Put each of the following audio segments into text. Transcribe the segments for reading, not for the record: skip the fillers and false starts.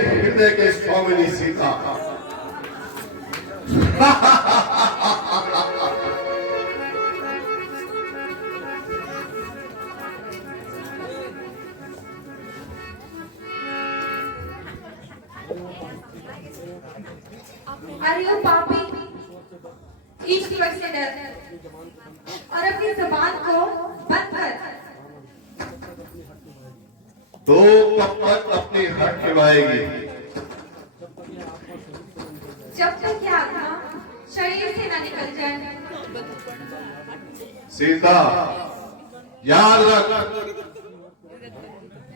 हृदय के स्वामिनी सीता। अरे ओ पापी, ईश्वर से डर और अपनी जुबान को बंद कर। तो कब तक अपनी हट निभाएगी? जब तक यह आत्मा शरीर से न निकल जाए। सीता, याद रख,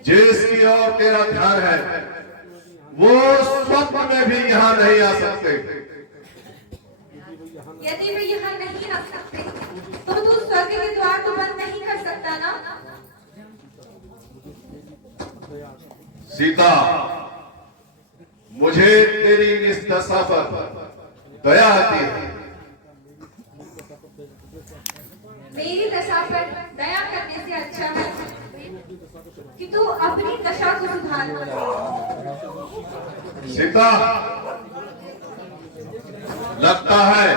जिसकी ओर तेरा ध्यान है वो स्वप्न में भी यहाँ नहीं आ सकते। यदि वे यहाँ नहीं आ सकते तो तू स्वर्ग के द्वार तो बंद नहीं कर सकता ना? सीता, मुझे तेरी इस दशा पर दया आती है। मेरी दशा पर दया करने से अच्छा है कि तू अपनी दशा को सुधार। सीता, लगता है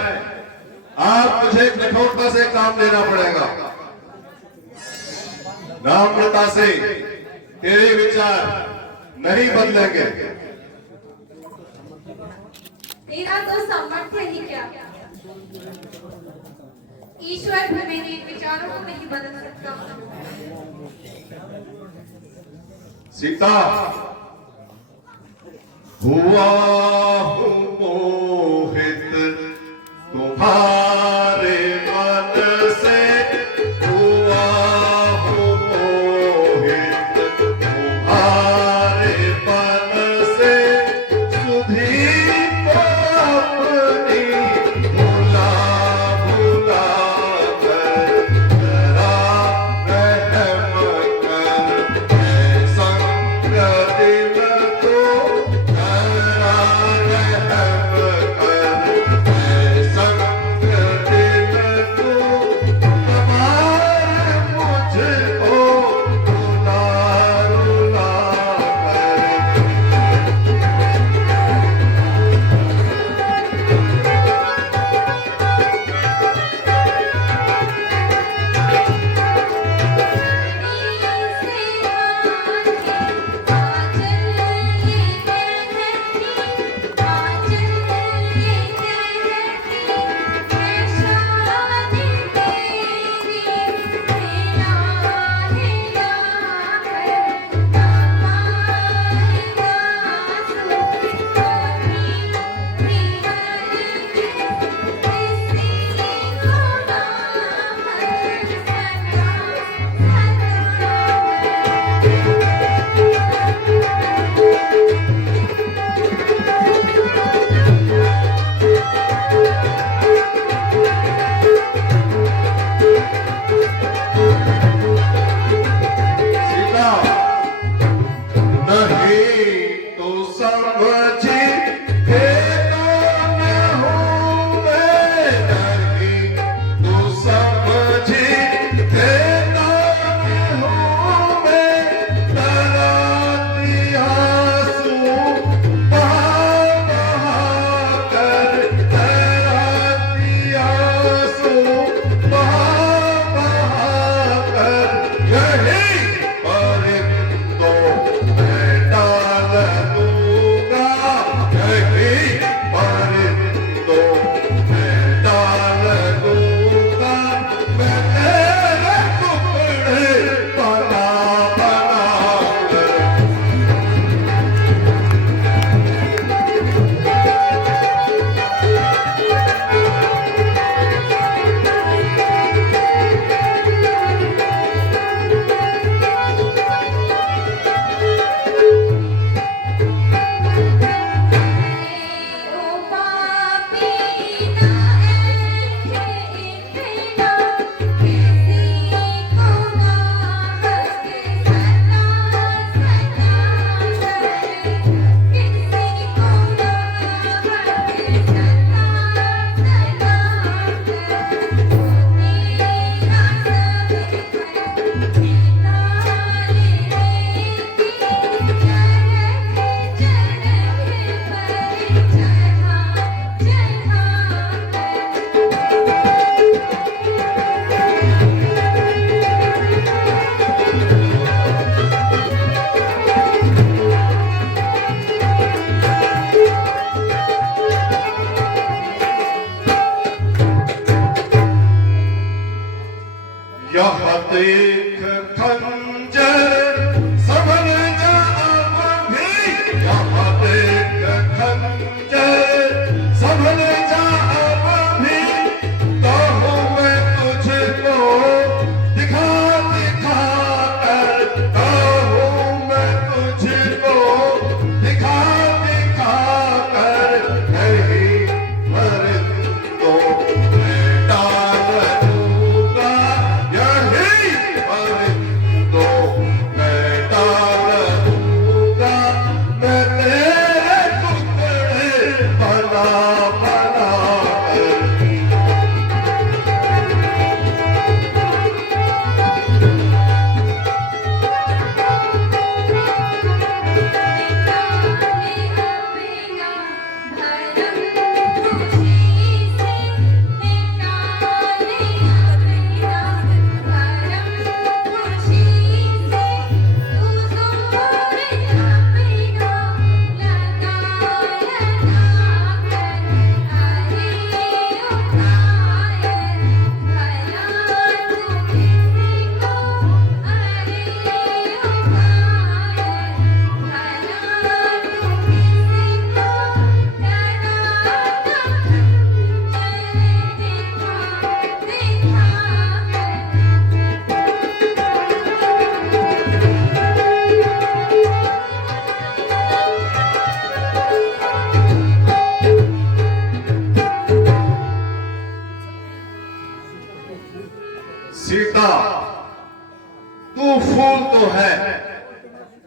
आप मुझे कठोरता से काम लेना पड़ेगा। नम्रता से तेरे विचार नहीं बदलेंगे। तेरा तो सामर्थ्य ही क्या, ईश्वर भी मेरे इन विचारों को नहीं बदल सकता। सीता, हुआ हूँ मोहित तुम्हारे मन से, हुआ हूँ मोहित तुम्हारे मन से, सुधी को अपनी भुला भुला कर जरा रहम कर, संग दिल को जरा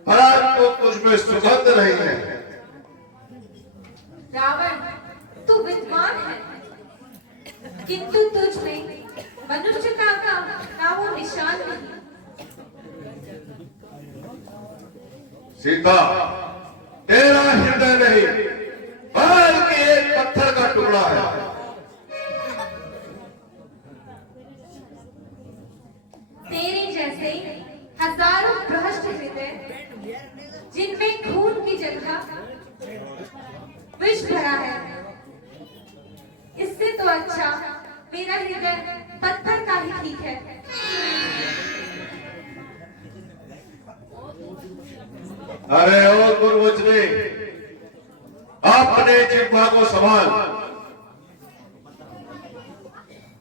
परंतु तुझ में सुगंध नहीं है। रावण, तू विद्वान है, किंतु तुझ में मनुष्यता का नामो निशान नहीं। सीता, तेरा हृदय नहीं बल्कि एक पत्थर का टुकड़ा है। तेरे जैसे हजारों भ्रष्ट हृदय जिनमें खून की जगह विष भरा है, इससे तो अच्छा मेरा हृदय पत्थर का ही ठीक है। अरे ओ दुर्वचने, अपने जिह्वा को संभाल।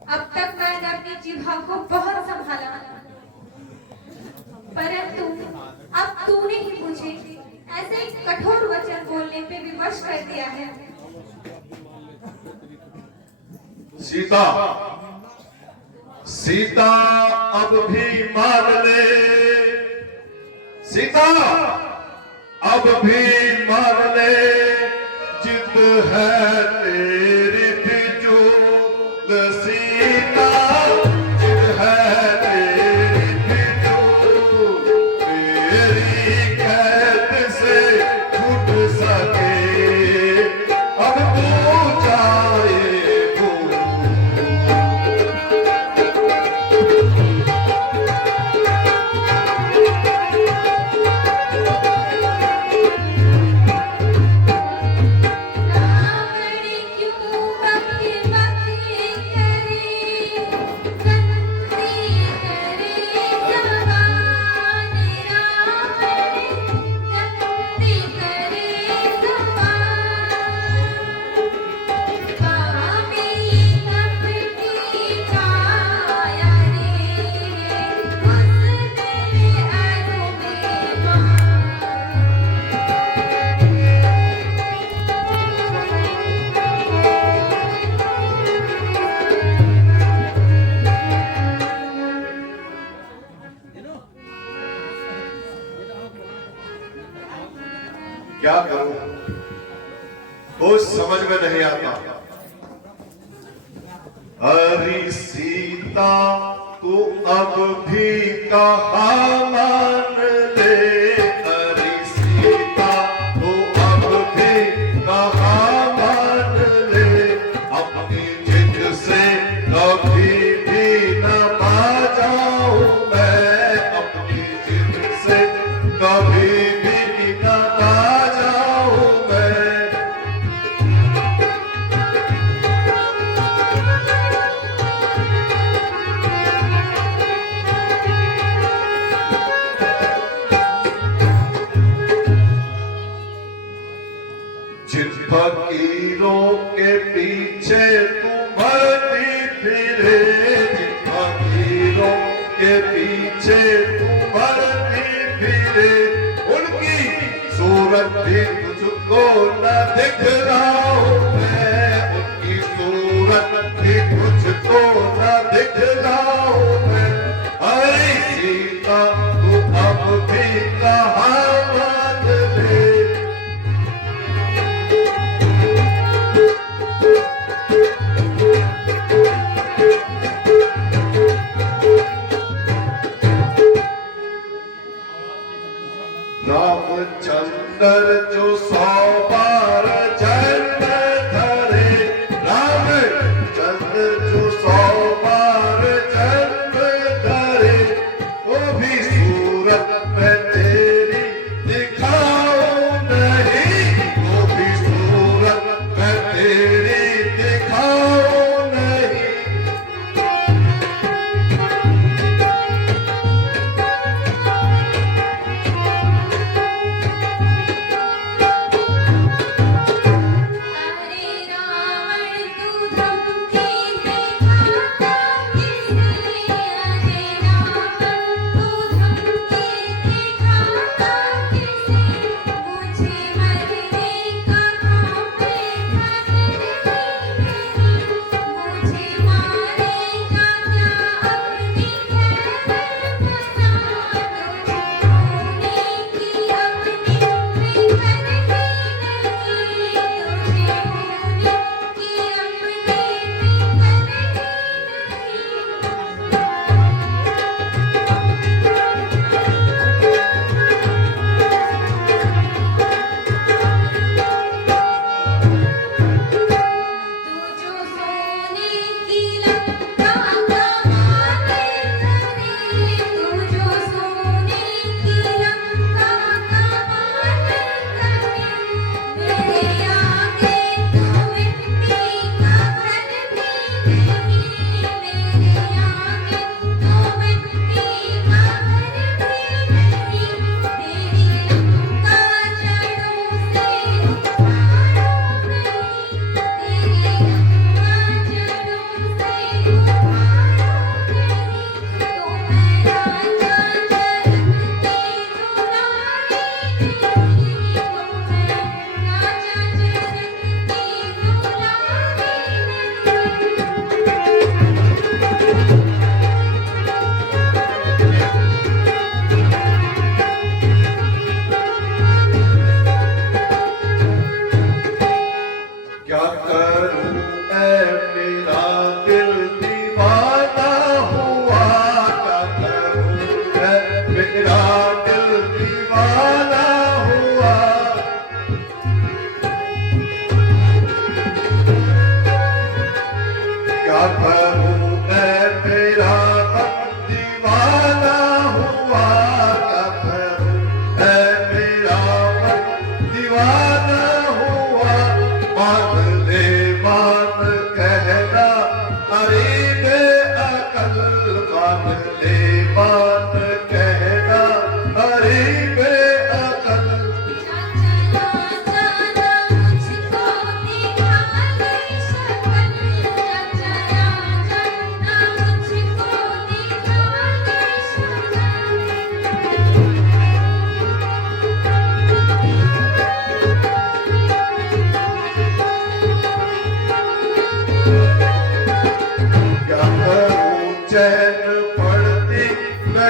अब तक मैंने अपनी जिह्वा को बहुत संभाला, परंतु अब तूने ही मुझे ऐसे कठोर वचन बोलने पे विवश कर दिया है। सीता, सीता अब भी मान ले। सीता, अब भी मान ले, जिद है तेरी फिजूल। सीता, जिद है तेरी फिजूल, तेरी कैद से छूट सके अब तू जाए भूल। रावण क्यों बके बके करे, गंदी करे जबान। रावण गंदी करे जबान, कामी कपटी काया रे, उसने अनु में मान। क्या करूं, कुछ समझ में नहीं आता। अरे सीता, तू अब भी कहा मान ले। अरे सीता, तू अब भी कहा मान ले। अपनी जिद से कभी भी न बाजाऊं मैं, अपनी जिद से कभी भी न बाजाऊं मैं। जिन फकीरों के पीछे तू भरती फिरे, जिन फकीरों के पीछे तू भरती फिरे, उनकी सूरत भी तुझको न दिख रहा मैं, उनकी सूरत भी तुझको न दिख रहा मैं। अरे सीता, तू अब भी कहाँ मान ले। रामचंद्र जो 100 बार जन्म धरे, रामचंद्र जो 100 बार जन्म धरे, वो भी सूरत में तेरी दिखाओ नहीं, वो भी सूरत में तेरी दिखाओ नहीं।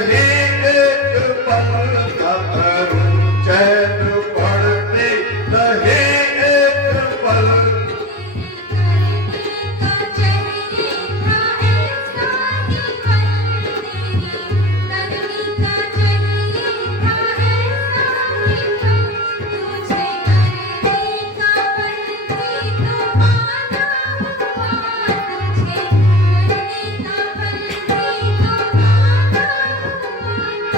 नहीं एक पल का करूं चैन पड़ती नहीं एक पल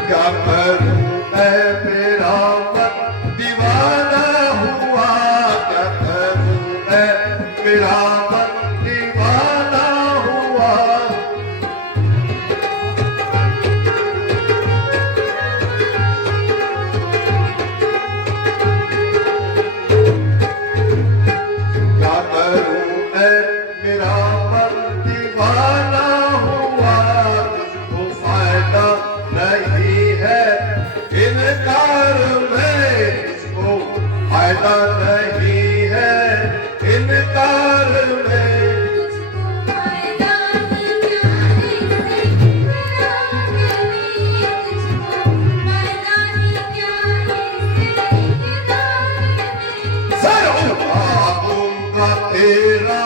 क्या करूं मैं मेरा मन दीवाना हुआ क्या करूं मैं मेरा मन दीवाना हुआ क्या करूं मैं मेरा मन दीवाना हुआ तुझको फायदा नहीं है इनकार में तुझको फायदा नहीं है इनकार में सर उठा दूंगा तेरा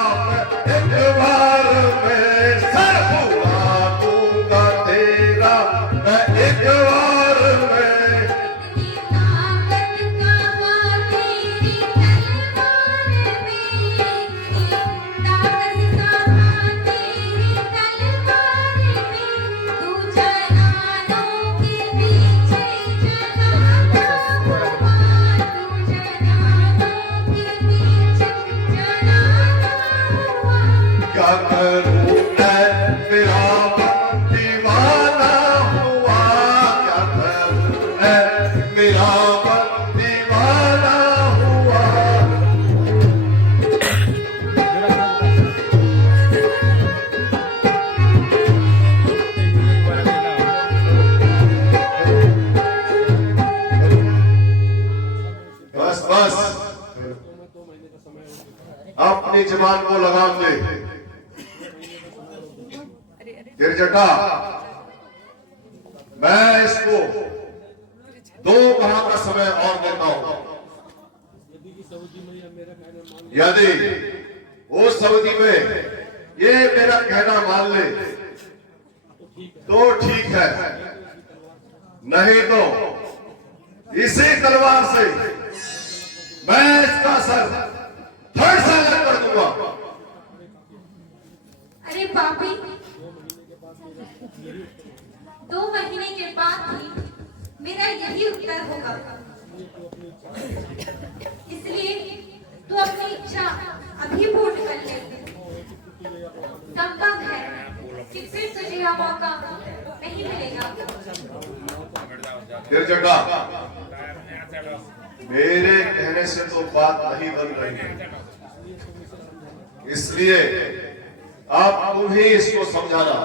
मैं एक बार में सर उठा दूंगा तेरा मैं एक बार में क्या करूं मैं मेरा मन दीवाना हुआ क्या करूं मैं मेरा मन दीवाना हुआ बस बस अपनी जबान को लगाम दे गिरजटा मैं इसको 2 माह का समय और देता हूं यदि उस अवधि में ये मेरा कहना मान ले तो ठीक है नहीं तो इसी तलवार से मैं इसका सर धड़ से अलग कर दूंगा अरे पापी 2 महीने के बाद ही मेरा यही उत्तर होगा इसलिए तू अपनी इच्छा अभी पूर्ण कर ले संभव है कि फिर तुझे यह मौका नहीं मिलेगा गिरजटा मेरे कहने से तो बात नहीं बन रही इसलिए आप तुम ही इसको समझाना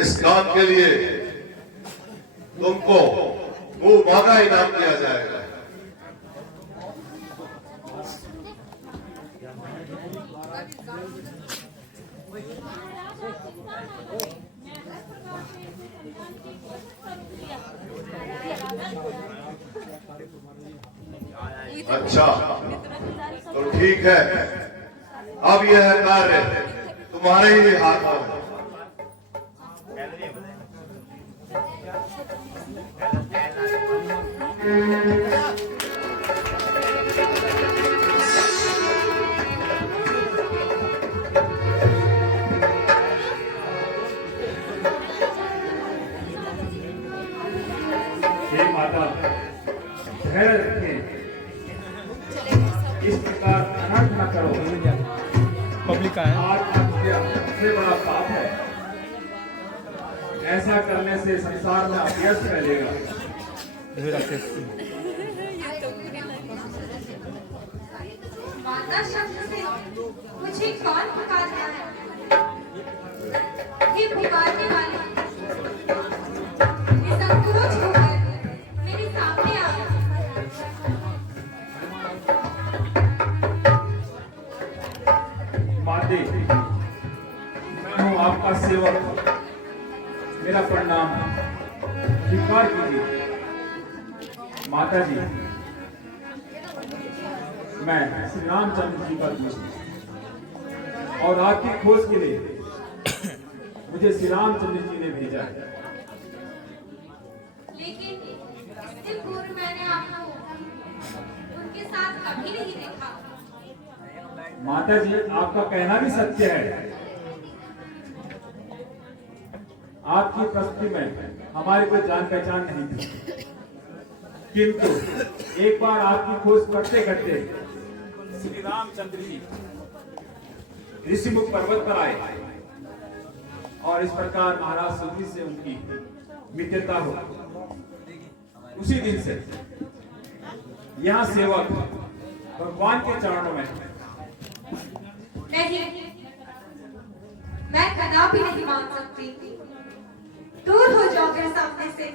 इस काम के लिए तुमको मुंह मांगा इनाम दिया जाएगा अच्छा तो ठीक है अब यह कार्य तुम्हारे ही हाथों में हे माता धैर्य रखें इस प्रकार अनर्थ न करो पब्लिक का है आत्महत्या सबसे बड़ा पाप है ऐसा करने से संसार में अपयश फैलेगा माता शब्द से मुझे कौन पुकार रहा है ये पुकारने वाले निसंकोच होकर मेरे सामने आ माते स्वीकार कीजिए माता जी, मैं श्री रामचंद्र जी का दूत हूं और आपकी खोज के लिए मुझे श्री रामचंद्र जी ने भेजा है। लेकिन इससे पूर्व मैंने आपको उनके साथ कभी नहीं देखा। माता जी, आपका कहना भी सत्य है। आपकी उपस्थिति में हमारी कोई जान पहचान नहीं थी, किंतु एक बार आपकी खोज करते करते श्री रामचंद्र जी ऋषिमुख पर्वत पर आए और इस प्रकार महाराज सुग्रीव से उनकी मित्रता हो। उसी दिन से यहाँ सेवक भगवान के चरणों में। नहीं, मैं कदापि नहीं मान सकती। दूर हो जाओ मेरे सामने से।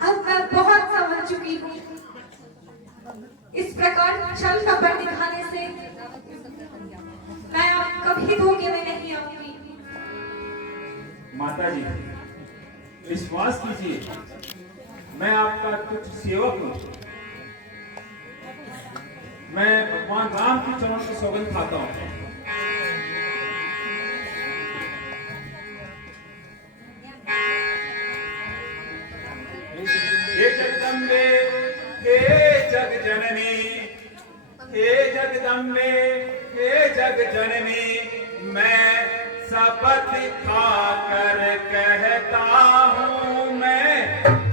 अब मैं बहुत समझ चुकी हूँ। इस प्रकार छल कपट दिखाने से मैं अब कभी धोखे में नहीं आऊंगी। माता जी, विश्वास कीजिए, मैं आपका तुच्छ सेवक हूँ। मैं भगवान राम के चरणों की सौगंध खाता हूँ। हे जगदम्बे, हे जग जननी, हे जगदम्बे, हे जग जननी, मैं शपथ खाकर कहता हूँ, मैं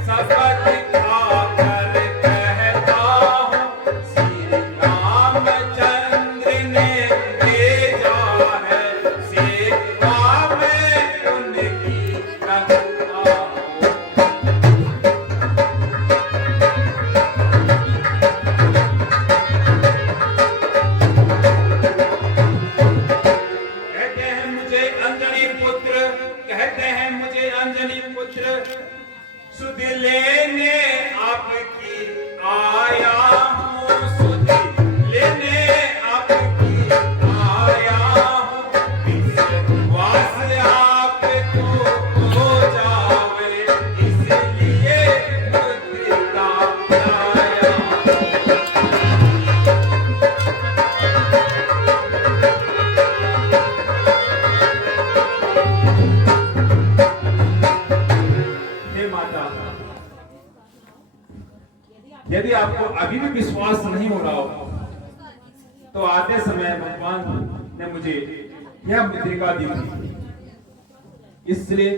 शपथ खाकर कहता हूँ, श्री रामचंद्र ने भेजा है, सेवा में उनकी रखता हूँ। सुध लेने आपकी आया हूँ, सुध लेने आपकी आया हूँ, विश्वास आपको हो जावे, इसलिए मुद्रिका लाया। यदि आपको अभी भी विश्वास नहीं हो रहा हो, तो आते समय भगवान ने मुझे यह मुद्रिका दी थी, इसलिए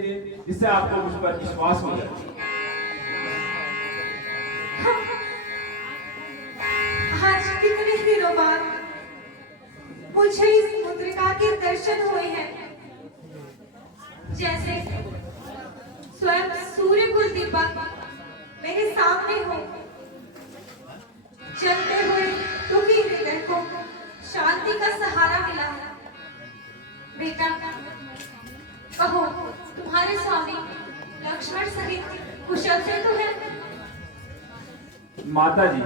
इससे आपको मुझ पर विश्वास हो जाए। आज कितने दिनों बाद मुझे इस मुद्रिका के दर्शन हुए हैं, जैसे स्वयं सूर्य कुल दीपक मेरे सामने हो। चलते हुए दुखी हृदय को शांति का सहारा मिला है। बेटा, कहो, तुम्हारे स्वामी लक्ष्मण सहित कुशल से तो है? माता जी,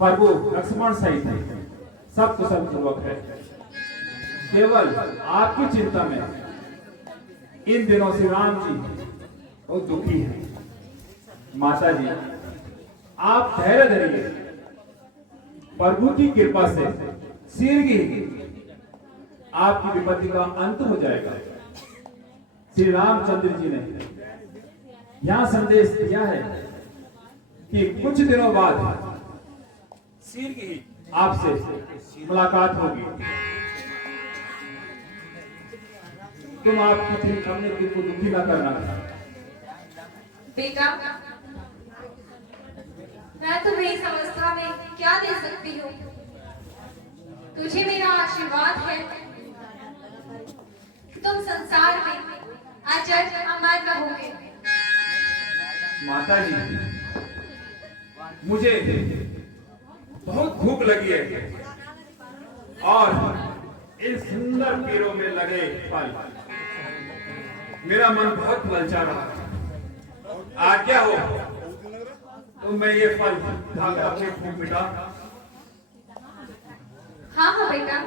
प्रभु लक्ष्मण सहित सब कुशल पूर्वक है। केवल आपकी चिंता में इन दिनों श्री राम जी बहुत दुखी है। माता जी, आप धैर्य धरिए, प्रभु की कृपा से शीघ्र ही आपकी विपत्ति का अंत हो जाएगा। श्री रामचंद्र जी ने यहां संदेश दिया है कि कुछ दिनों बाद शीघ्र ही आपसे मुलाकात होगी। तुम आपकी अपने दिल को दुखी न करना। बेटा, मैं तुम्हें इस अवस्था में क्या दे सकती हूँ? तुझे मेरा आशीर्वाद है, तुम संसार में अजर अमर रहोगे। माता जी, मुझे बहुत भूख लगी है और इन सुंदर पेड़ों में लगे फल मेरा मन बहुत ललचा रहा है। आज्ञा हो तो मैं ये फल खाकर अपनी भूख मिटा। हाँ हाँ बेटा,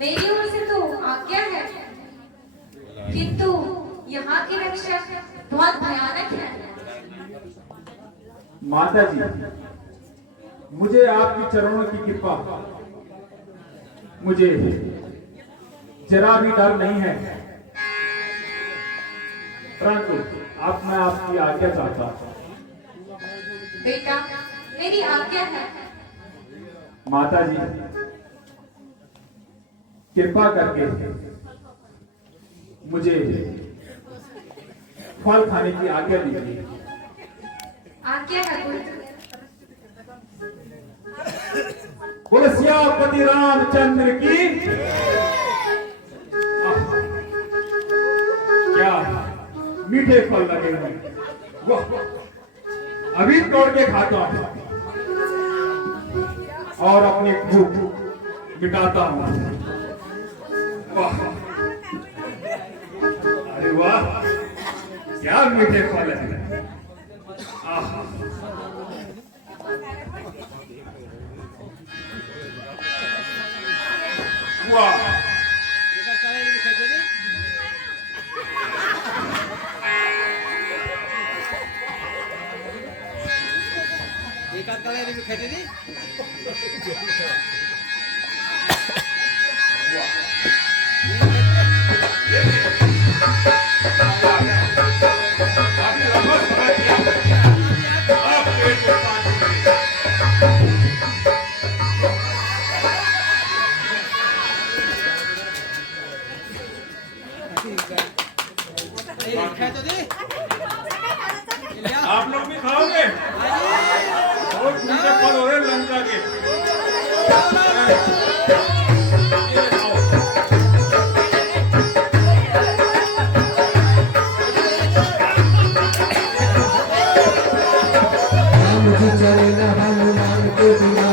मेरी ओर से तो आज्ञा है, किंतु यहाँ की रक्षा बहुत भयानक है। माता जी, मुझे आपके चरणों की कृपा, मुझे जरा भी डर नहीं है, परंतु अब मैं आपकी आज्ञा चाहता हूं। बेटा, मेरी आज्ञा है। माता जी, कृपा करके मुझे फल खाने की आज्ञा दीजिए। आज्ञा है पुत्र। बोले सियापति रामचंद्र की। क्या मीठे फल लगे हुए, वाह, अभी तोड़ के खाता हूं और अपनी भूख मिटाता हूं। वाह, अरे वाह, क्या मीठे फल है। आहा, वाह, आप लोग भी खाओगे? बहुत मीठे फल हो रहे लंका के। चले न हनुमान के बिना,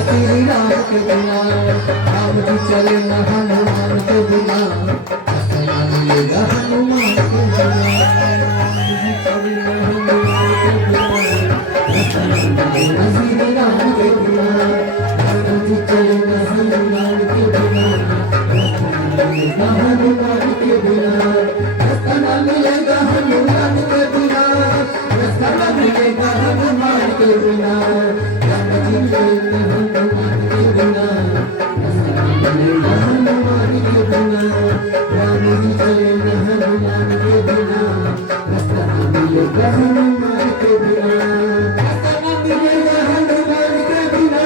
मिलेगा हनुमान के बिना, रास्ता न मिलेगा हनुमान के बिना, रास्ता न मिलेगा हनुमान के बिना, राम जी चले हनुमान के बिना, रास्ता न मिलेगा हनुमान के बिना, राम जी चले हनुमान के बिना, रास्ता न मिलेगा हनुमान के बिना, रास्ता न मिलेगा हनुमान के बिना,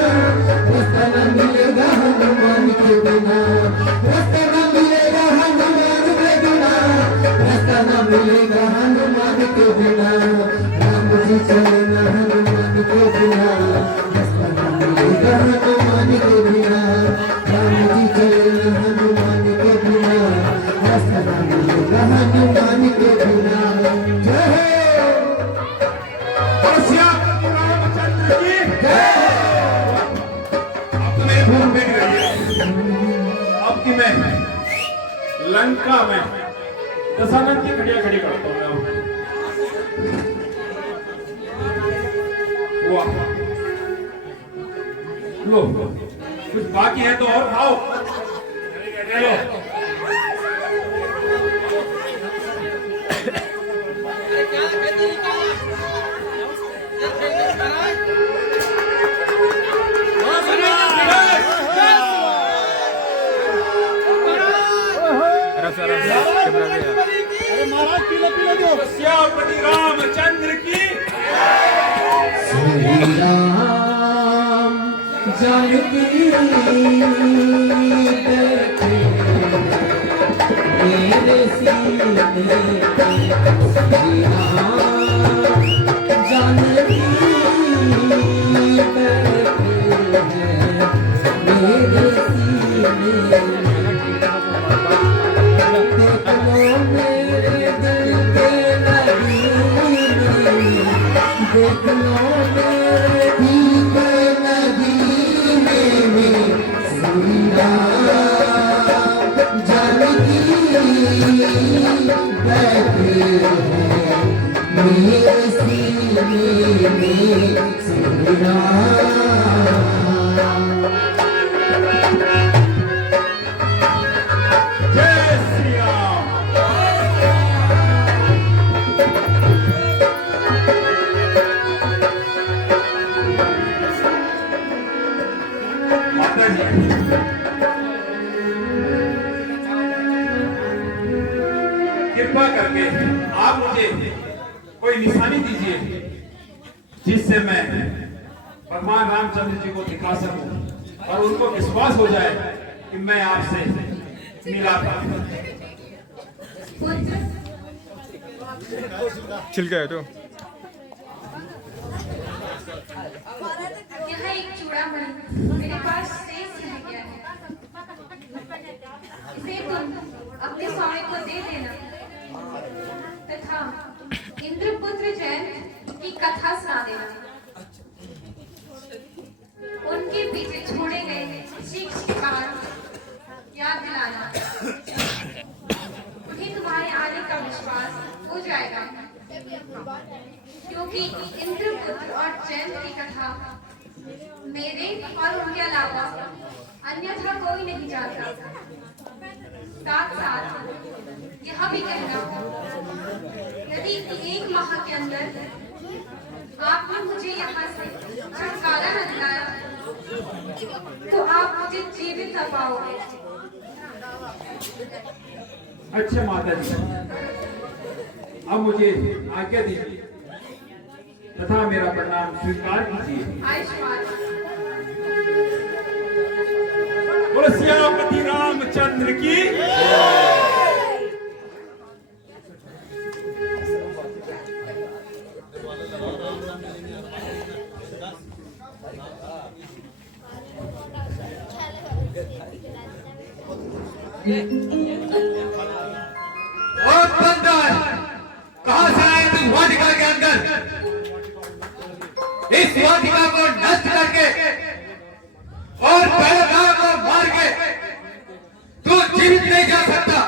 रास्ता न मिलेगा हनुमान के बिना, रास्ता न मिलेगा हनुमान के बिना, रास्ता न मिलेगा हनुमान के बिना, राम जी चले हनुमान के बिना, रास्ता न मिलेगा हनुमान के बिना, राम जी चले हनुमान के बिना, रास्ता न मिलेगा हनुमान के बिना। जय हो सियापति रामचंद्र की अपने भूल में रही है। अब की मैं लंका में दशानन की घड़ियां खड़ी करता हूं। वाह, लो, कुछ बाकी है तो और खाओ। लो, सियापति रामचंद्र की। श्री राम जानकी बैठे मेरे सीने, श्री राम जानकी बैठे हैं मेरे सीने, देख लो मेरे दिल के नगीने में, श्री राम जानकी बैठे हैं मेरे सीने में, श्री राम। जय श्री राम। कृपा करके आप मुझे कोई निशानी दीजिए जिससे मैं भगवान रामचंद्र जी को दिखा सकूं और उनको विश्वास हो जाए कि मैं आपसे मिला था। पुत्र, छिल गए तो यहाँ एक चूड़ामणि मेरे पास शेष रह गया है। इसे तुम अपने स्वामी को दे देना तथा इंद्रपुत्र जयंत की कथा सुना देना। उनके पीछे छोड़े गए शिक्षकार याद दिलाना। उन्हें तुम्हारे आने का विश्वास हो जाएगा, क्योंकि इंद्रपुत्र और जयंत की कथा मेरे और उनके अलावा अन्यथा कोई नहीं जानता। साथ साथ यह भी कहना, यदि 1 माह के अंदर आपने मुझे यहाँ से छुटकारा न दिलाया तो आप मुझे जीवित न पाओगे। अच्छा माता जी, अब मुझे आज्ञा दीजिए तथा मेरा प्रणाम स्वीकार कीजिए। आयुष्मान। बोलो सियापति रामचंद्र की। और बंदर कहां से आए तुम वाटिका के अंदर? इस वाटिका को नष्ट करके और पहरेदार को मार के तू जीवित नहीं जा सकता।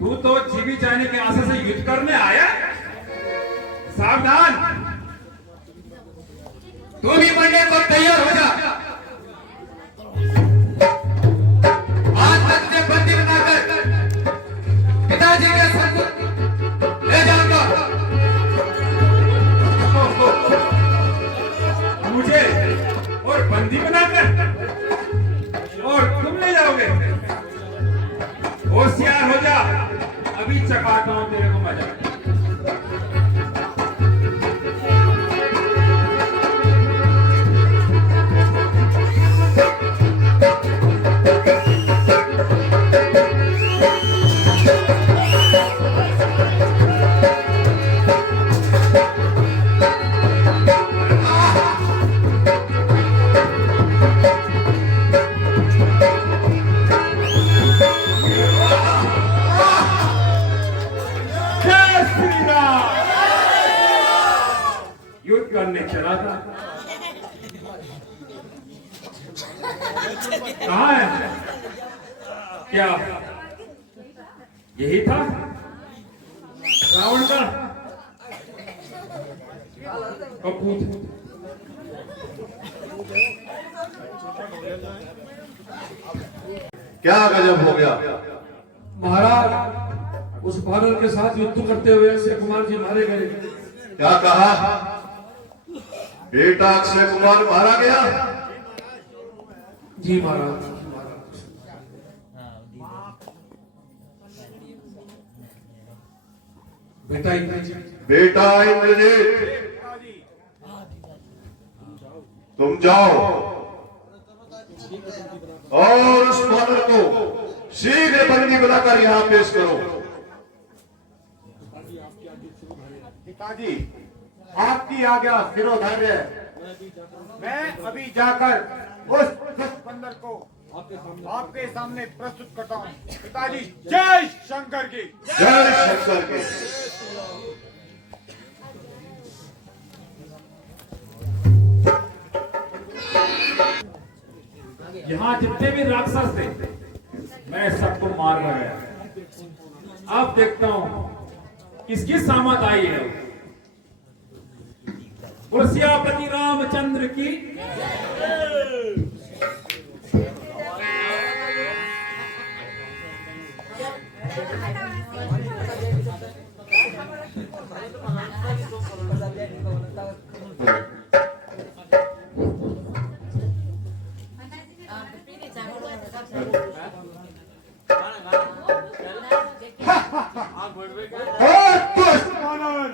तू तो जीवित जाने के आशा से युद्ध करने आया। सावधान, तू भी मरने को तैयार हो जा। आज तक से बंदी बनाकर पिताजी के संग ले जाऊंगा। मुझे और बंदी बनाकर और तुम ले जाओगे? होशियार हो जा, अभी चकाता हूं तेरे को मजा। युद्ध करने चला था, कहाँ है? क्या यही था रावण का कपूत? क्या गजब हो गया महाराज, उस बानर के साथ युद्ध करते हुए अक्षय कुमार जी मारे गए। क्या कहा? बेटा अक्षय कुमार मारा गया? जी महाराज। बेटा बेटा इंद्रजीत, तुम जाओ और उस बानर को शीघ्र बंदी बनाकर यहाँ पेश करो। पिताजी, आपकी आज्ञा सिरोधर्य। मैं अभी जाकर उस बंदर को आपके सामने प्रस्तुत करता हूँ। पिताजी, जय शंकर की। जय शंकर की। यहाँ जितने भी राक्षस थे मैं सबको मार गया। अब देखता हूँ किसकी सामत आई है। बोलो सियापति रामचंद्र की। और दुष्ट मानन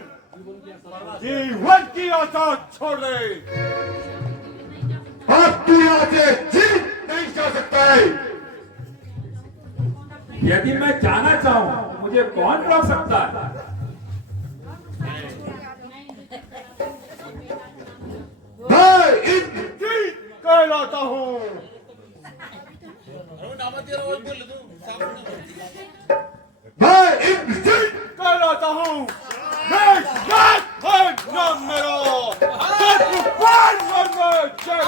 जीवन की आशा छोड़ दे। अब तू यहाँ से जीत नहीं जा सकता है। यदि मैं जाना चाहूं मुझे कौन रोक सकता है? मैं इंद्रजीत कहलाता हूँ। मैं इंद्रजीत कहलाता हूँ। मैं रात भर नाम मेरा सत्यवान वर्मा जय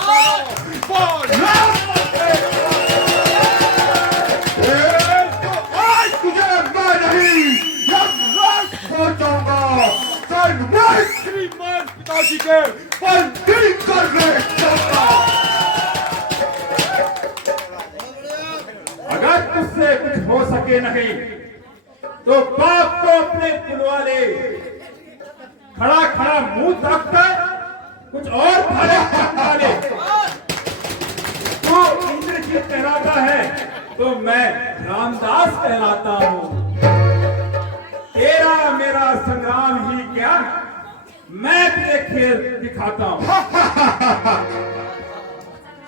आज तुझे मैं नहीं यमराज पहुंचाऊंगा। मैं श्रीमान पिताजी के बंदी करने जाऊंगा। अगर तुझसे कुछ हो सके नहीं तो बाप को अपने पुलवाले खड़ा खड़ा मुंह रखकर कुछ और भाले वाले तू इंद्रजीत कहलाता है तो मैं रामदास कहलाता हूँ। तेरा मेरा संग्राम ही क्या, मैं तेरे खेल दिखाता हूँ।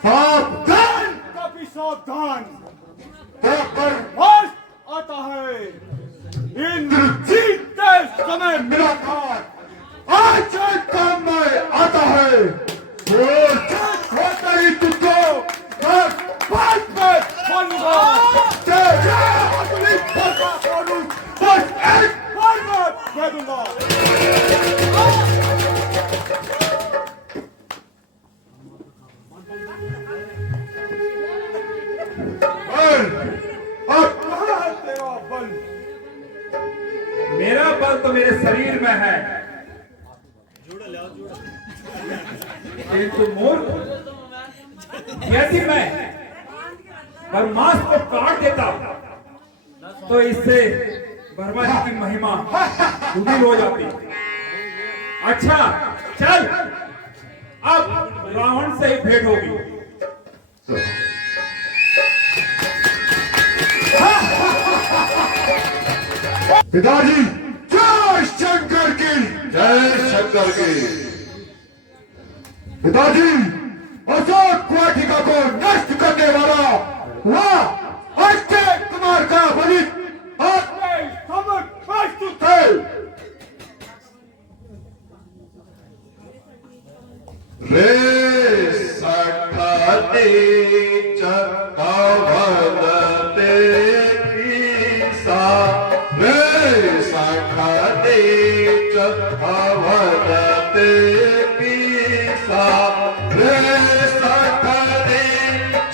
सावधान कभी सावधान बर्बाद आता है। इंद्रजीत के समय मेरा था, आज काम में आता है। होता ही तुझको मैं बात में बनूंगा। तेरे असली भाषा बोलूं बस एक बार में कह दूंगा। अब कहाँ है तेरा बल? मेरा बल तो मेरे शरीर में है, किंतु मूर्ख यदि मैं ब्रह्मास्त्र को काट देता तो इससे ब्रह्मा जी की महिमा दुगनी हो जाती। अच्छा चल, अब रावण से ही भेंट होगी। पिताजी जय शंकर की। जय शंकर की। पिताजी अशोक वाटिका को नष्ट करने वाला वह अक्षय कुमार का बलि आपने समझ प्रस्तुत है। रे सखते चवदते ईसा रे सखते चवदते ईसा रे सखते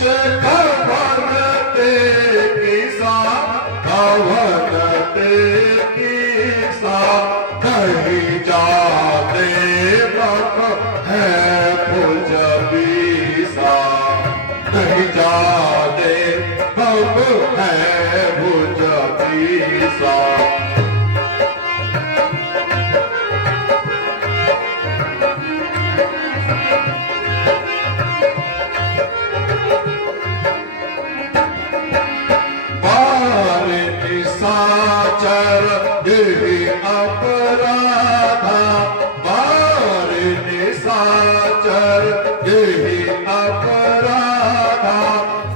चवदते ईसा अवदते ईसा कहीं जाते वक्त है भुज बीसा नहीं जाते अब है भुज बीसा। बार निशाचर गिरि अपराधा बार निशाचर गिरि अपराधा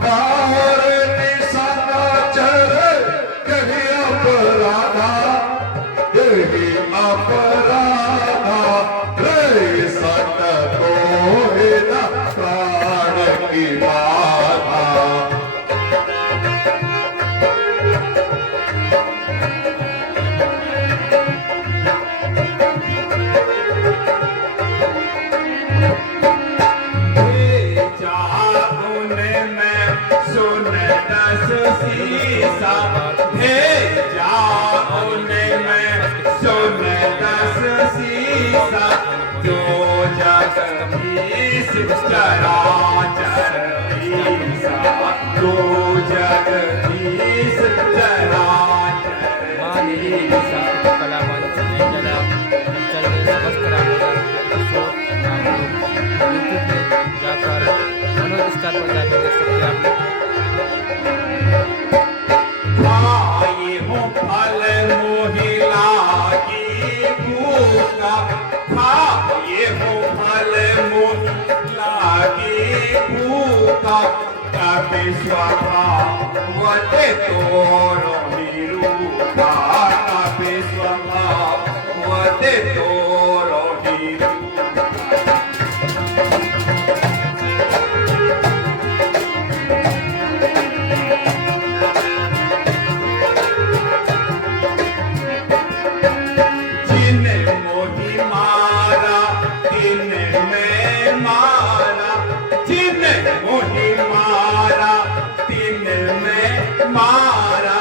बार निशाचर गिरि अपराधा गिरि अपराधा रे सत को न प्राण की बाधा। जाकर मनोज स्टार पर जाकर देख सकते हैं आप लोग। स्वभावते तोरो हिरूपा तापे स्वभावते तोरो हिरूपा मारा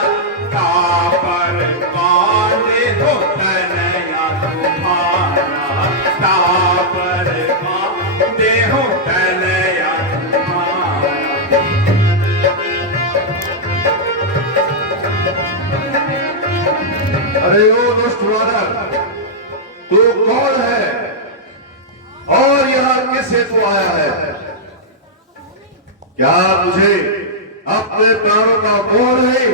तापर कांडे हो तनया तुम्हारा तापर कांडे हो तनया तुम्हारा। अरे ओ दुष्ट वानर, तू कौन है और यहाँ किस हेतु आया है? क्या तुझे अपने प्राणों का मोह नहीं,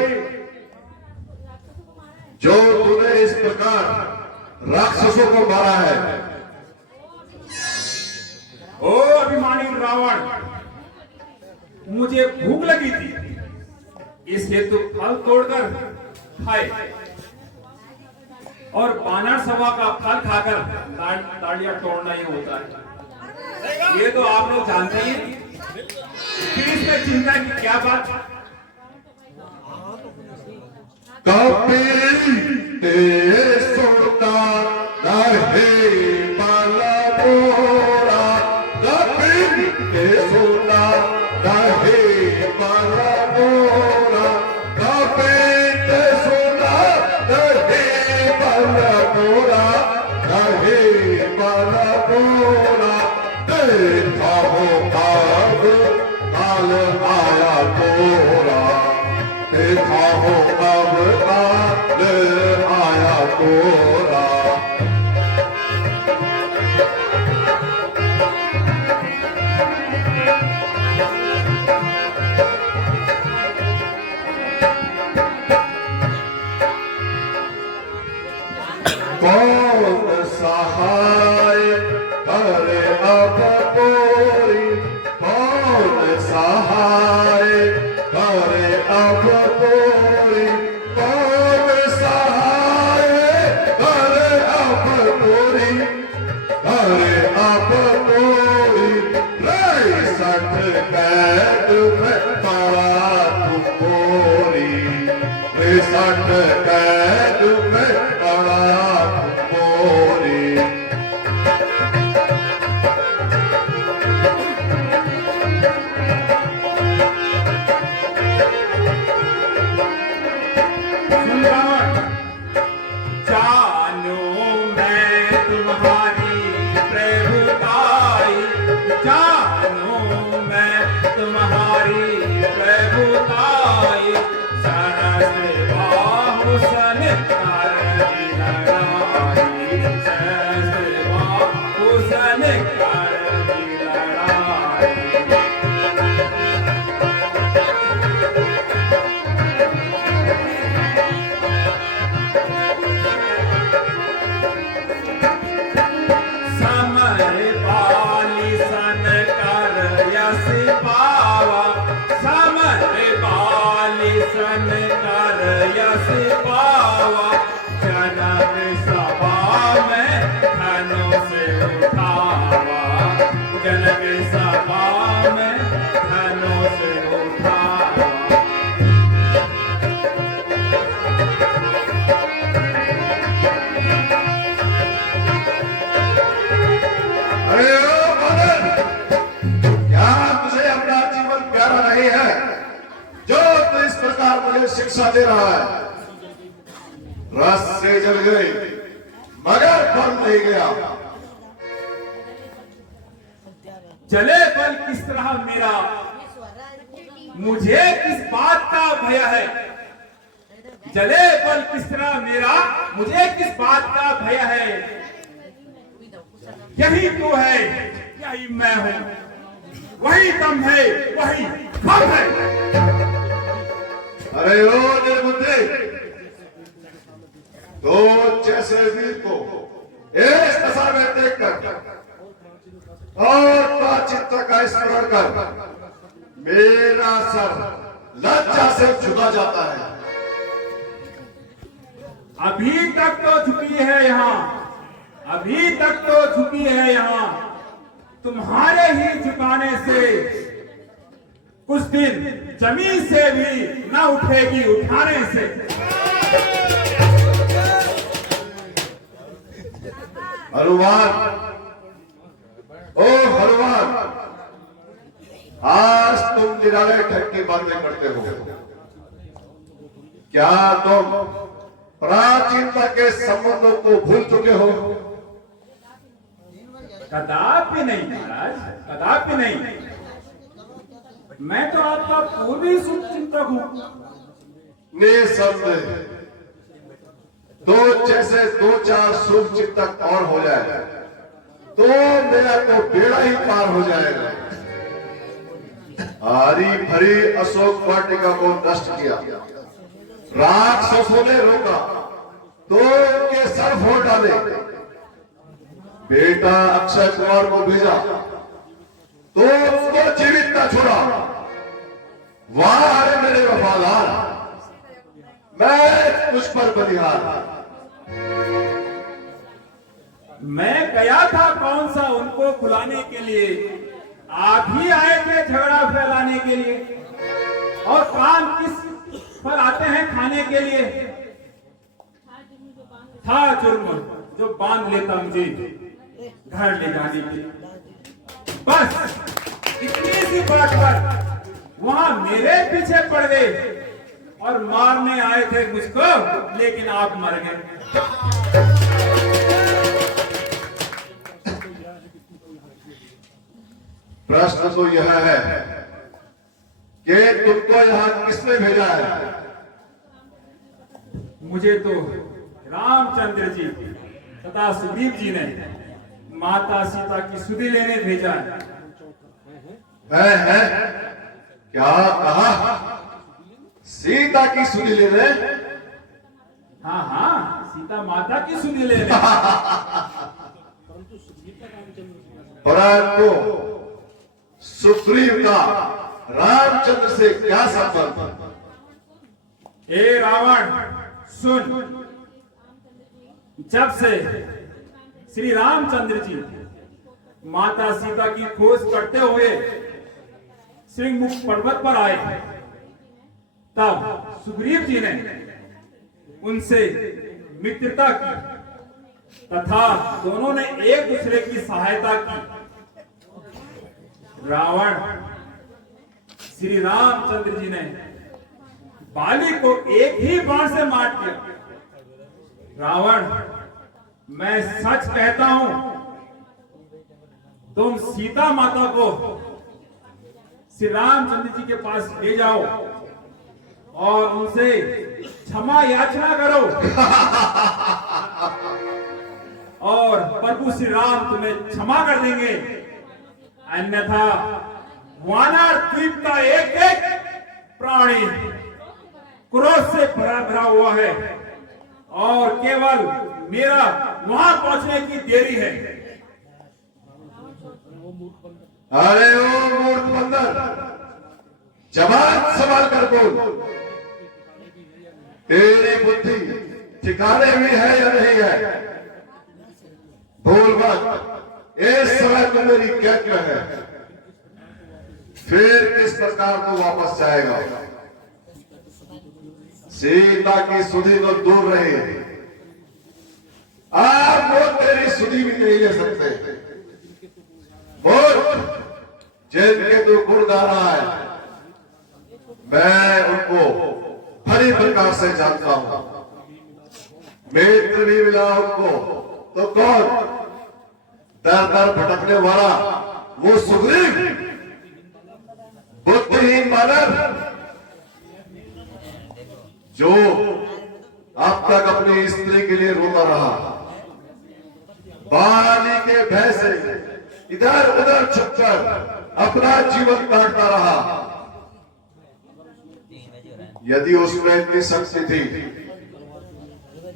जो तूने इस प्रकार राक्षसों को मारा है? ओ अभिमानी रावण, मुझे भूख लगी थी, इस हेतु फल तोड़कर खाए और बानर सभा का फल खाकर ताड़ियां तोड़ना ही होता है। ये तो आप लोग जानते ही हैं। फिर इसमें चिंता की क्या बात? कपिल ते सुनता नहीं पाला मोरा, कपिल ते सुनता नहीं पाला मोरा, कपिल ते सुनता नहीं पाला मोरा, नहीं पाला मोरा। देखा हो अब काल आया तोरा, देखा हो अब काल आया तोरा। कौन सहाय करे अब तोरी, कौन सहाय करे अब तोरी, कौन सहाय करे अब तोरी, करे अब तोरी। रे सट कैद में पड़ा तू गोरी, रे सट कैद में पड़ा तू गोरी। जानू मैं तुम्हारी प्रभुताई, जानू मैं तुम्हारी प्रभुताई, सहस्र बाहु सनकार की लड़ाई, सहस्र बाहु सनकार की लड़ाई। समर बाली सन कर यश पावा, समर बाली सन कर यश पावा, जनक सभा में धनुष उठावा, जनक सभा में धनुष उठावा। अरे ओ मदन, क्या तुझे अपना जीवन प्यारा नहीं है, जो तू इस प्रकार मुझे शिक्षा दे रहा है? रस से जल गई मगर फल नहीं गया। चले बल किस तरह मेरा, मुझे किस बात का भय है? जले बल किस तरह मेरा, मुझे किस बात का भय है? यही तू है, यही मैं हूं, वही दम है, वही फल है। अरे ओ निर्बुद्धि, तो जैसे वीर को इस दशा में देखकर और चित्त का स्मरण कर मेरा सर लज्जा से झुका जाता है। अभी तक तो झुकी है यहाँ, अभी तक तो झुकी है यहाँ। तुम्हारे ही झुकाने से कुछ दिन जमीन से भी न उठेगी उठाने से। हनुमान, ओ हनुमान, आज तुम निराले ढंग की बातें करते हो। क्या तुम प्राचीनता के संबंधों को भूल चुके हो? कदापि नहीं महाराज, कदापि नहीं। मैं तो आपका पूर्वी शुभचिंतक हूं। निसंदेह, तो जैसे 2-4 शुभ चिंतक और हो जाए तो मेरा तो बेड़ा ही पार हो जाएगा। हरी भरी अशोक वाटिका को नष्ट किया, राक्षसों ने रोका तो उनके सर फोड़ डाले। बेटा अक्षय कुमार को भेजा तो उसको जीवित न छोड़ा। वाह रे मेरे वफादार, मैं तुझ पर बलिहार। मैं गया था कौन सा उनको खुलाने के लिए, आप ही आए थे झगड़ा फैलाने के लिए। और काम किस पर आते हैं खाने के लिए? था जुर्म जो बांध लेता मुझे घर ले जाने के लिए। बस इतनी सी बात पर वहां मेरे पीछे पड़ गए और मारने आए थे मुझको, लेकिन आप मर गए। प्रश्न तो यह है कि तुमको यहां किसने भेजा है? मुझे तो रामचंद्र जी तथा सुग्रीव जी ने माता सीता की सुधि लेने भेजा है? क्या कहा? सीता की सुधि लेने? हाँ हाँ, सीता माता की सुधि लेने। परंतु सुग्रीव का रामचंद्र से क्या संबंध? हे रावण सुन, जब से श्री रामचंद्र जी माता सीता की खोज करते हुए सिंहमुख पर्वत पर आए, तब सुग्रीव जी ने उनसे मित्रता की तथा दोनों ने एक दूसरे की सहायता की। रावण श्री रामचंद्र जी ने बाली को एक ही बाण से मार दिया। रावण, मैं सच कहता हूं, तुम सीता माता को श्री रामचंद्र जी के पास ले जाओ और उनसे क्षमा याचना करो और प्रभु श्री राम तुम्हें क्षमा कर देंगे। अन्यथा वानर द्वीप का एक एक प्राणी क्रोध से भरा भरा हुआ है और केवल मेरा वहां पहुंचने की देरी है। अरे ओ मूर्ख बंदर, जवान संभाल कर बोल। तेरी बुद्धि ठिकाने में है या नहीं है? भूल मत, इस समय तो मेरी क्या है, फिर किस प्रकार तो वापस जाएगा। सीता की सुधि तो दूर रही, आप वो तेरी सुधि भी नहीं ले सकते। बोल, जिनके तू गुण गा रहा है, मैं उनको भली प्रकार से जानता हूं। मित्र भी मिला उनको, तो कौन? दर दर भटकने वाला वो सुग्रीव, बुद्धिहीन मानव जो अब तक अपनी स्त्री के लिए रोता रहा, बाली के भय से इधर उधर छुपकर अपना जीवन काटता रहा। यदि उसमें इतनी शक्ति थी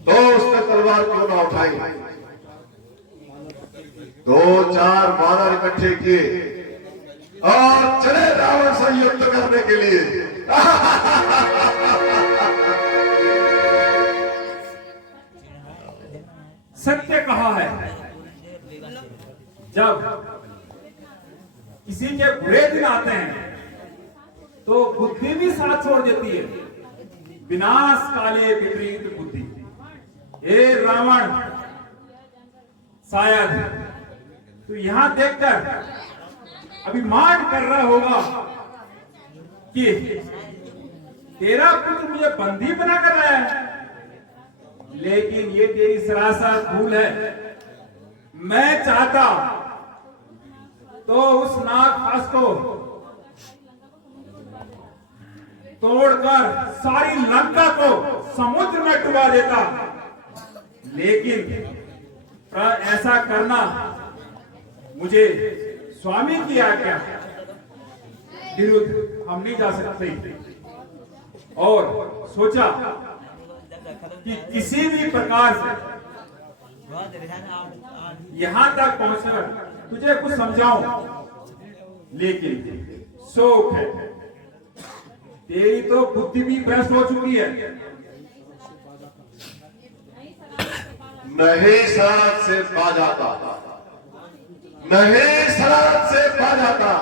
तो उसने तलवार क्यों ना उठाई? 2-4 वानर इकट्ठे किए और चले रावण से युद्ध करने के लिए। सत्य कहा है, जब किसी के बुरे दिन आते हैं तो बुद्धि भी साथ छोड़ देती है। विनाश काले विपरीत बुद्धि। हे रावण, शायद तू यहां देखकर अभिमान कर रहा होगा कि तेरा पुत्र मुझे बंदी बनाकर लाया है, लेकिन ये तेरी सरासर भूल है। मैं चाहता तो उस नागफास को तोड़कर सारी लंका को समुद्र में डुबा देता, लेकिन ऐसा करना मुझे स्वामी की आज्ञा विरुद्ध हम नहीं जा सकते। और सोचा कि किसी भी प्रकार से यहां तक पहुंचकर तुझे कुछ समझाऊं, लेकिन शोक है तेरी तो बुद्धि भी भ्रष्ट हो चुकी है। नहीं शराब से बाज आता, नहीं शराब से बाज आता।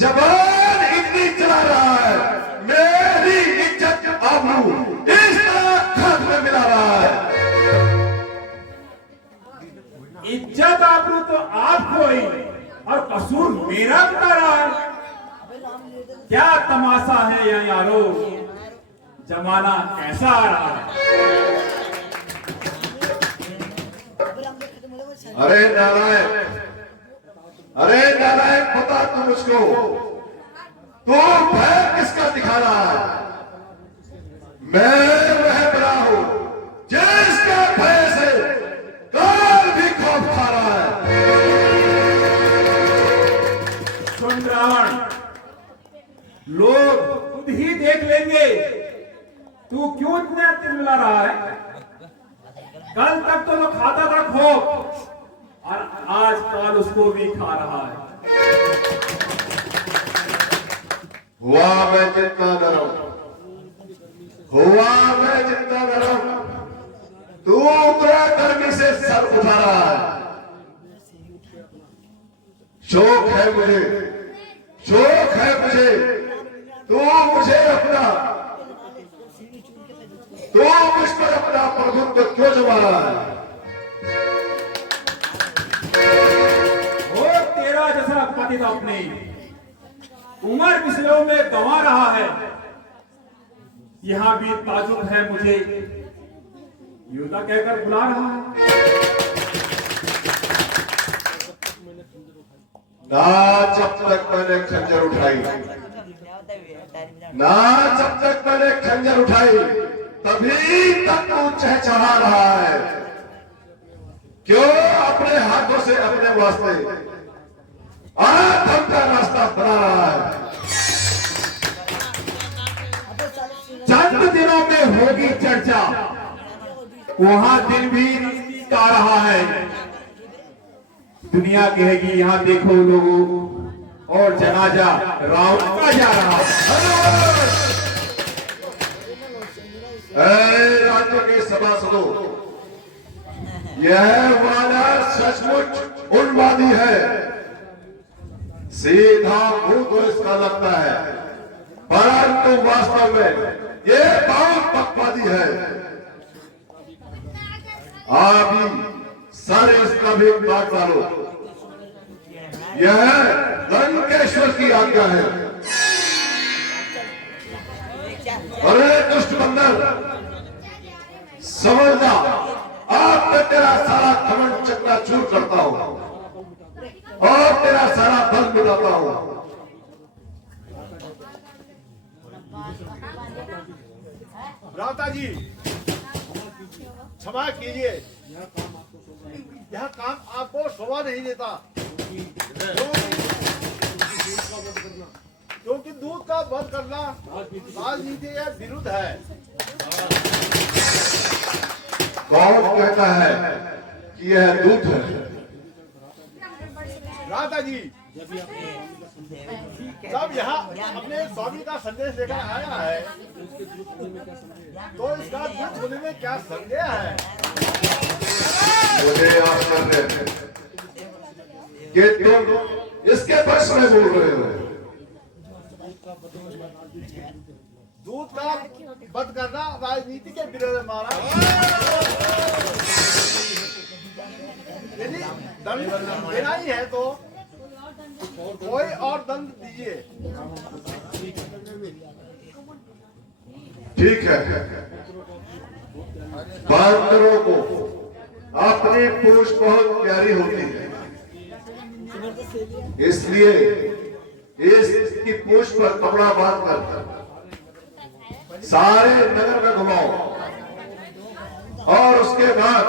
जबान इतनी चला रहा है, मेरी इज्जत आबरू इस तरह खाक में मिला रहा है। इज्जत आबरू तो आपको ही और कसूर मेरा बता रहा है। क्या तमाशा है या यारो, जमाना कैसा आ रहा है। अरे नारायण, अरे नारायण, बता तू मुझको, तू भय किसका दिखा रहा है? मैं वह बड़ा हूं जिसके भय से काल भी खौफ खा रहा है। सुन रावण, लोग खुद ही देख लेंगे तू क्यों इतना चिल्ला रहा है। कल तक तो लोग खाता था खौफ, और आज काल उसको भी खा रहा है। हुआ मैं जितना नरम, हुआ मैं जितना नरम, तू उतरा गर्मी से सर उठा रहा है। शोक है मुझे, शोक है मुझे, तू मुझे अपना, तू मुझ पर अपना प्रभुत्व क्यों जमा रहा है? और तेरा जैसा पति तो अपनी उम्र विषयों में गंवा रहा है। यहां भी ताजुब है मुझे, युवता कहकर बुला रहा है। ना जब तक मैंने खंजर उठाई, ना जब तक मैंने खंजर उठाई, तभी तक तू चहचहा रहा है। क्यों अपने हाथों से अपने वास्ते आत्म का रास्ता बना रहा है? चंद दिनों में होगी चर्चा, वहां दिन भी नजदीक आ रहा है। दुनिया कहेगी यहाँ देखो लोगों, और जनाजा रावण का जा रहा है। राज्य के सभासदों, यह वानर सचमुच उन्मादी है। सीधा मुंह तो इसका लगता है, परंतु वास्तव में ये बहुत पक्षपाती है। अभी सर इसका भी काट डालो, यह लंकेश्वर की आज्ञा है। अरे दुष्ट बंदर, समझना, आप मैं तेरा सारा घमंड चकनाचूर करता हूं और तेरा सारा बल मिटाता हूं। भ्राता जी क्षमा कीजिए, यह काम आपको शोभा नहीं देता, क्योंकि दूध का वध करना राजनीति के विरुद्ध है। कौन कहता है कि यह दूध है? भ्राता जी जब यहाँ अपने स्वामी का संदेश लेकर आया है तो इसका दुख होने में क्या संदेह है? मुझे आश्चर्य है कि तुम इसके पक्ष में बोल रहे हो। दूध का बंद करना राजनीति के विरोध में मारा। यदि दंड देना ही है तो कोई और दंड दीजिए। ठीक है, बांदरों को अपनी पूंछ बहुत प्यारी होती है, इसलिए इसकी पूंछ पर कपड़ा बांध कर सारे नगर में घुमाओ और उसके बाद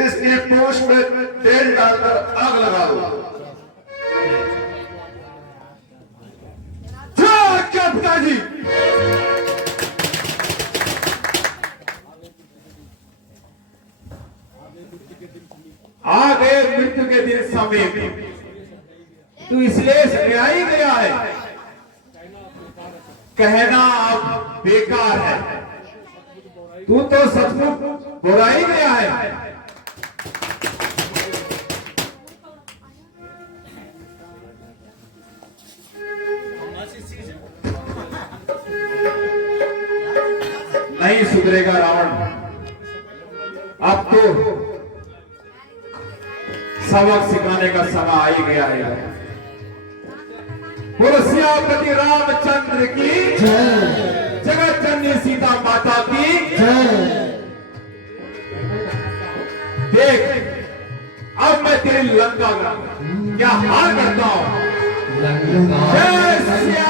इसकी पूंछ में तेल डालकर आग लगा दो। क्या पिताजी? आ गए मृत्यु के दिन समीप, तू इसलिए न्यायी गया है, कहना अब बेकार है। तू तो सचमुच बुराई गया है। नहीं सुधरेगा रावण, अब तो सबक सिखाने का समय आ ही गया है। पुरस्यापति रामचंद्र की जगत जननी सीता माता की देख, अब मैं तेरी लंका क्या हाल करता हूं। जय सिया